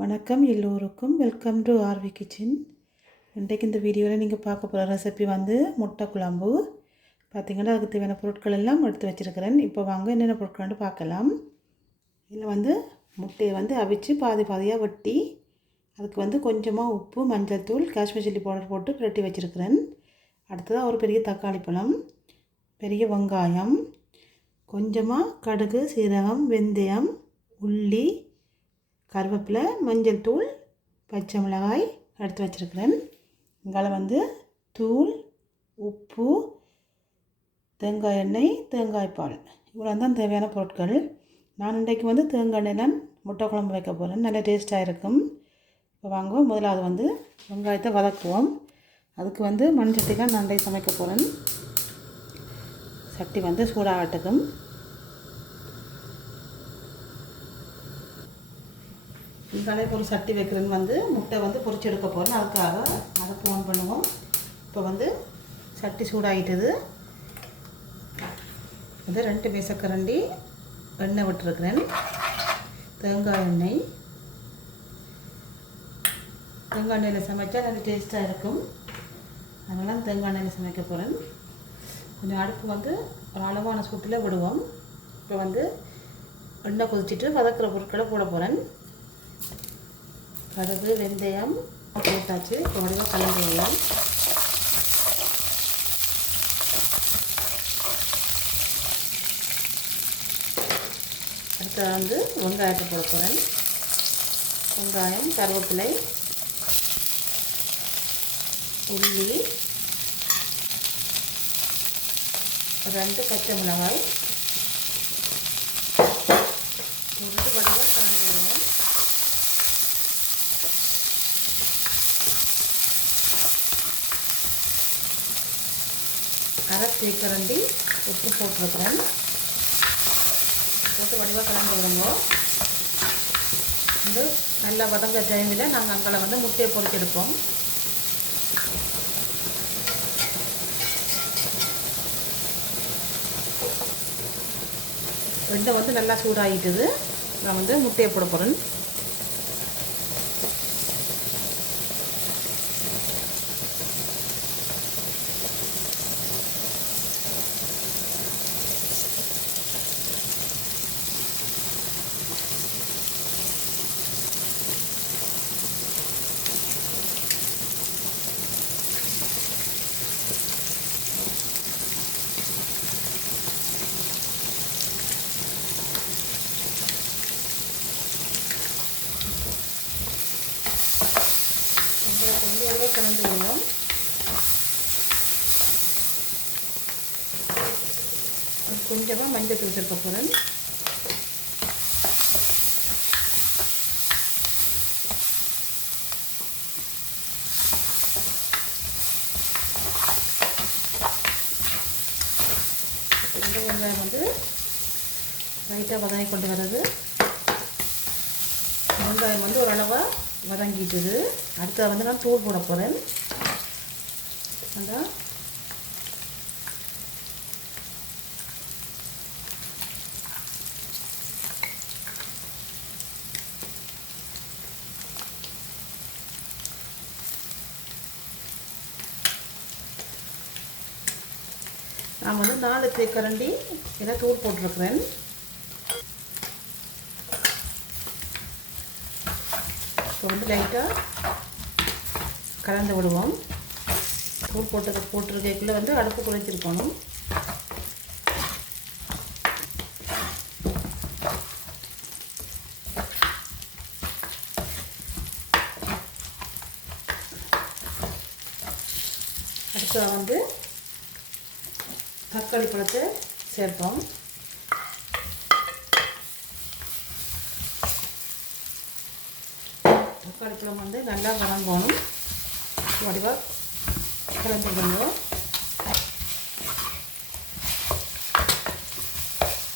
வணக்கம் எல்லோருக்கும். Welcome to RV kitchen இன்றைக்கு இந்த வீடியோவில் நீங்கள் பார்க்க போகிற ரெசிபி வந்து முட்டை குழம்பு. பார்த்திங்கன்னா அதுக்கு தேவையான பொருட்கள் எல்லாம் எடுத்து வச்சுருக்கிறேன். இப்போ வாங்க என்னென்ன பொருட்கள்னு பார்க்கலாம். இதில் வந்து முட்டையை வந்து அவிச்சு பாதி பாதியாக வெட்டி அதுக்கு வந்து கொஞ்சமாக உப்பு மஞ்சள் தூள் காஷ்மீர் சில்லி பவுடர் போட்டு புரட்டி வச்சுருக்கிறேன். அடுத்ததாக ஒரு பெரிய தக்காளி பழம் பெரிய வெங்காயம் கொஞ்சமாக கடுகு சீரகம் வெந்தயம் உள்ளி கருவேப்பிலை மஞ்சள் தூள் பச்சை மிளகாய் எடுத்து வச்சுருக்கிறேன். இங்கால வந்து தூள் உப்பு தேங்காய் எண்ணெய் தேங்காய் பால். இவ்வளோ தான் தேவையான பொருட்கள். நான் இன்றைக்கு வந்து தேங்காய் எண்ணெயில் முட்டை குழம்பு வைக்க போகிறேன் நல்ல டேஸ்ட்டாக இருக்கும். இப்போ வாங்குவோம். முதலாவது வந்து வெங்காயத்தை வதக்குவோம். அதுக்கு வந்து மண் சட்டிக்காக நான் சமைக்க போகிறேன் சட்டி வந்து சூடாகட்டுக்கும் இங்காலே ஒரு சட்டி வைக்கிறேன்னு வந்து முட்டை வந்து பொறிச்சு எடுக்க போகிறேன் அதுக்காக அதை ஃபோன் பண்ணுவோம். இப்போ வந்து சட்டி சூடாகிட்டது வந்து ரெண்டு மேசக்கரண்டி எண்ணெய் விட்டுருக்குறேன். தேங்காய் எண்ணெய். தேங்காய் எண்ணெயில் சமைச்சா நல்ல டேஸ்ட்டாக இருக்கும். அதனால் தேங்காய் எண்ணெயில் சமைக்க போகிறேன் கொஞ்சம் அடுப்பு வந்து ஒரு அளவான சூட்டில் விடுவோம். இப்போ வந்து எண்ணெய் கொதிச்சிட்டு வதக்கிற பொருட்களை போட போகிறேன் கடுகு வெந்தயம் போட்டாச்சு. உடனே கலந்துடலாம் அடுத்தது வந்து வெங்காயத்தை போட போகிறேன் வெங்காயம் கருவேப்பிலை உள்ளி ரெண்டு பச்சை மிளகாய் போட்டு வடிவாக கலந்து விடுவோம் அரை தேக்கரண்டி உப்பு போட்டிருக்கிறேன். போட்டு வடிவாக கலந்து விடுங்க. வந்து நல்லா வதங்க டைமில் நாங்கள் அங்கே வந்து முட்டையை பொறிச்செடுப்போம் ரெண்டும் வந்து நல்லா சூடாகிட்டுது. நான் வந்து முட்டையை போட போகிறேன் கொஞ்சம் கலந்து விடுவோம் கொஞ்சமாக மஞ்சத்தூள் சேர்க்க போகிறேன் வெங்காயம் வந்து லைட்டாக வதங்கி கொண்டு வர்றது. வெங்காயம் வந்து ஓரளவாக வதங்கிட்டுது. அடுத்தது வந்து நான் தூள் போட போகிறேன் அதான் நான் வந்து நாலு தேக்கரண்டி இதை தூள் போட்டிருக்கிறேன். இப்போ வந்து லைட்டாக கலந்து விடுவோம். தூள் போட்டு போட்டிருக்கக்குள்ளே வந்து அடுப்பு குறைச்சிருக்கணும் அடுத்தது வந்து தக்காளி பழத்தை சேர்ப்போம். தக்காளி பழம் வந்து நல்லா வதங்கணும். வடிவாக கலந்துக்கணும்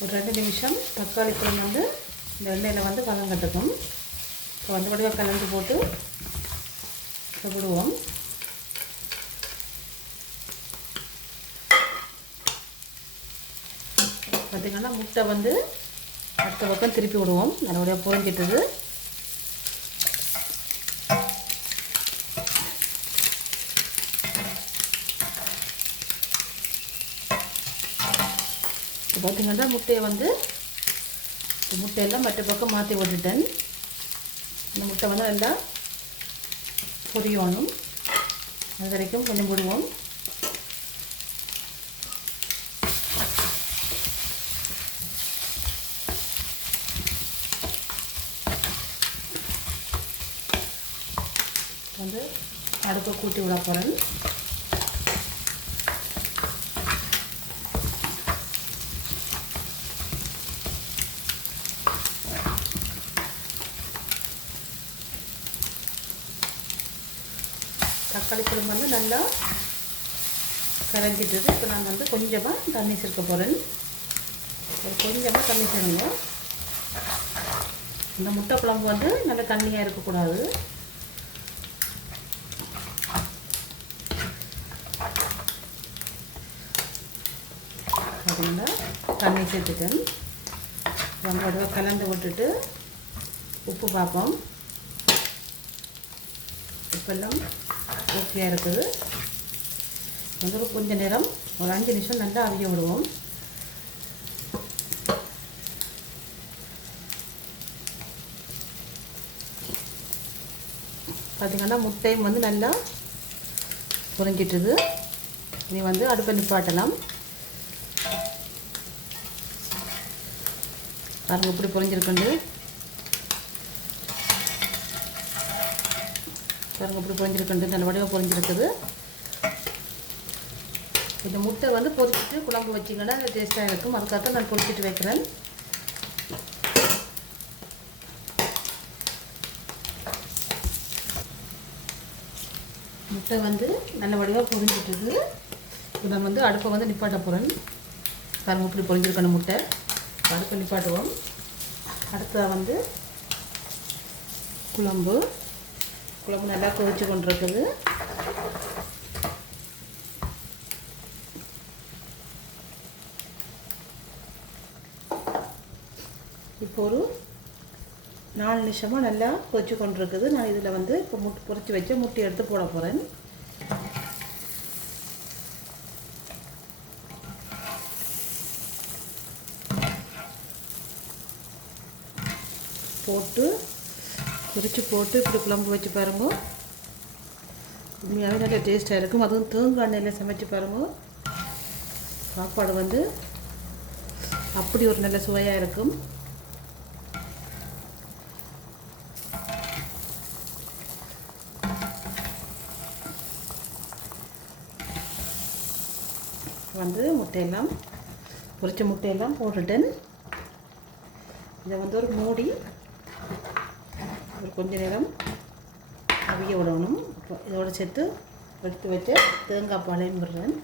ஒரு ரெண்டு நிமிஷம் தக்காளி பழம் வந்து இந்த எண்ணெயில் வந்து வதங்கட்டுக்கும் இப்போ வந்து வடிவாக கலந்து போட்டு விடுவோம் பார்த்திங்கன்னா முட்டை வந்து அடுத்த பக்கம் திருப்பி விடுவோம். நல்லபடியாக புரிஞ்சிட்டது பார்த்தீங்கன்னா முட்டையை வந்து முட்டையெல்லாம் மற்ற பக்கம் மாற்றி விட்டுட்டேன். இந்த முட்டை வந்து நல்லா பொரியணும். அது வரைக்கும் கொஞ்சம் விடுவோம். வந்து அடுப்பை கூட்டி விட போகிறேன் தக்காளி குழம்பு வந்து நல்லா கரைஞ்சிட்டது இப்போ நான் வந்து கொஞ்சமாக தண்ணி சேர்க்க போகிறேன் ஒரு கொஞ்சமாக தண்ணி சேருங்க இந்த முட்டை குழம்பு வந்து நல்லா தண்ணியாக இருக்கக்கூடாது. பார்த்திங்கன்னா தண்ணி சேர்த்துட்டேன். ரொம்ப தடவை கலந்து விட்டுட்டு உப்பு பார்ப்போம். உப்பெல்லாம் ஓகேயாக இருக்குது. வந்து கொஞ்சம் நேரம் ஒரு அஞ்சு நிமிஷம் நல்லா அவிய விடுவோம். பார்த்திங்கன்னா முட்டையும் வந்து நல்லா புரிஞ்சிட்டுது. இனி வந்து அடுப்பை நிப்பாட்டலாம். பாருங்க இப்படி புரிஞ்சிருக்குண்டு. பாருங்க இப்படி புரிஞ்சிருக்குண்டு. நல்ல வடிவாக பொழிஞ்சிருக்குது இந்த முட்டை வந்து பொரிச்சிட்டு குழம்பு வச்சிங்கன்னா டேஸ்ட்டாக இருக்கும். அதுக்காக நான் பொரிச்சிட்டு வைக்கிறேன். முட்டை வந்து நல்ல வடிவாக பொரிஞ்சிட்டுது இப்போ நான் வந்து அடுப்பை வந்து நிப்பாட்ட போகிறேன் பாருங்க இப்படி பொழிஞ்சிருக்கணும் முட்டை. அடுப்பை நிப்பாட்டுவோம். அடுத்ததாக வந்து குழம்பு. குழம்பு நல்லா கொதிச்சு கொண்டிருக்குது. இப்போ ஒரு நாலு நிமிஷமாக நல்லா கொதிச்சு கொண்டிருக்குது. நான் இதில் வந்து இப்போ முட்டு பொறிச்சு வச்சு முட்டி எடுத்து போட போகிறேன் போட்டு பொரிச்சு போட்டு இப்படி குழம்பு வச்சு பாருங்க. உண்மையாகவே நல்ல டேஸ்ட்டாக இருக்கும். அதுவும் தேங்காய் எண்ணெயில் சமைச்சு பாருங்க. சாப்பாடு வந்து அப்படி ஒரு நல்ல சுவையாக இருக்கும். வந்து முட்டையெல்லாம் பொரிச்ச முட்டையெல்லாம் போட்டுட்டேன் இதை வந்து ஒரு மூடி கொஞ்ச நேரம் அவிய விடணும். இப்போ இதோட சேர்த்து எடுத்து வச்சு தேங்காய் பாலையும் விடுறேன்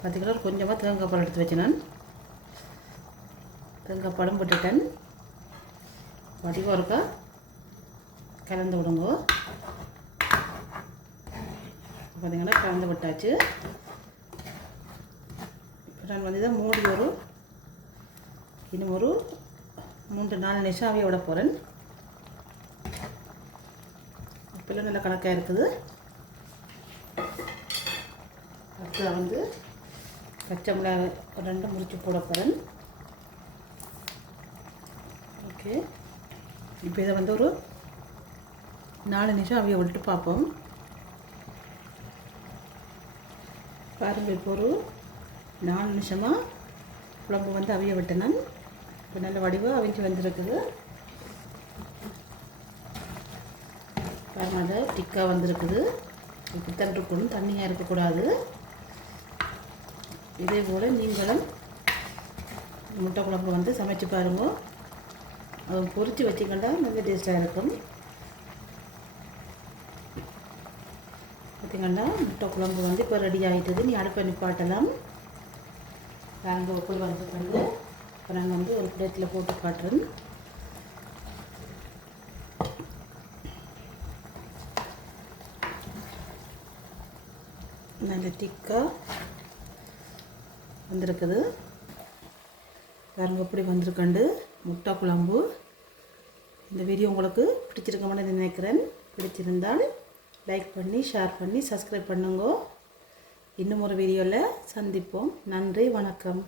பார்த்திங்கன்னா ஒரு கொஞ்சமாக தேங்காய் பால் எடுத்து வச்சு நான். தேங்காய் பழம் போட்டுட்டேன். வடிவம் இருக்கா? கலந்து விடுங்க. பார்த்திங்கன்னா கலந்து விட்டாச்சு. இப்போ நான் வந்து தான் மூடி ஒரு இன்னும் ஒரு மூன்று நாலு நிமிஷம் அவிய விட போகிறேன் இப்போல்லாம் நல்ல கணக்காக இருக்குது. அடுத்தது வந்து பச்சை மிளகாய் ரெண்டு முறிச்சு போட போகிறேன் ஓகே. இப்போ இதை வந்து ஒரு நாலு நிமிஷம் அவிய விட்டு பார்ப்போம். பாருங்கள் இப்போ ஒரு நாலு நிமிஷமாக குழம்பு வந்து அவிய விட்டேன் இப்போ நல்ல வடிவாக அவிஞ்சு வந்திருக்குது. பாருங்கள் அது திக்காக வந்திருக்குது. இப்படித்தான் இருக்கணும் தண்ணியாக இருக்கக்கூடாது. இதே போல் நீங்களும் முட்டை குழம்பு வந்து சமைச்சு பாருங்க. அதை பொரித்து வச்சுக்கிட்டா நல்ல டேஸ்ட்டாக இருக்கும். பார்த்திங்கன்னா முட்டை குழம்பு வந்து இப்போ ரெடி ஆகிட்டது நீ அடுப்பை நிப்பாட்டலாம். நாங்கள் உப்பு வந்து இப்போ நாங்கள் வந்து ஒரு பிளேட்டில் போட்டு காட்டுறேன் நல்ல திக்காக வந்திருக்குது. பாருங்கள் எப்படி வந்திருக்கண்டு. முட்டை குழம்பு. இந்த வீடியோ உங்களுக்கு பிடிச்சிருக்கோம்னு நினைக்கிறேன். பிடிச்சிருந்தால் லைக் பண்ணி ஷேர் பண்ணி சப்ஸ்கிரைப் பண்ணுங்க. இன்னும் ஒரு வீடியோவில் சந்திப்போம். நன்றி வணக்கம்.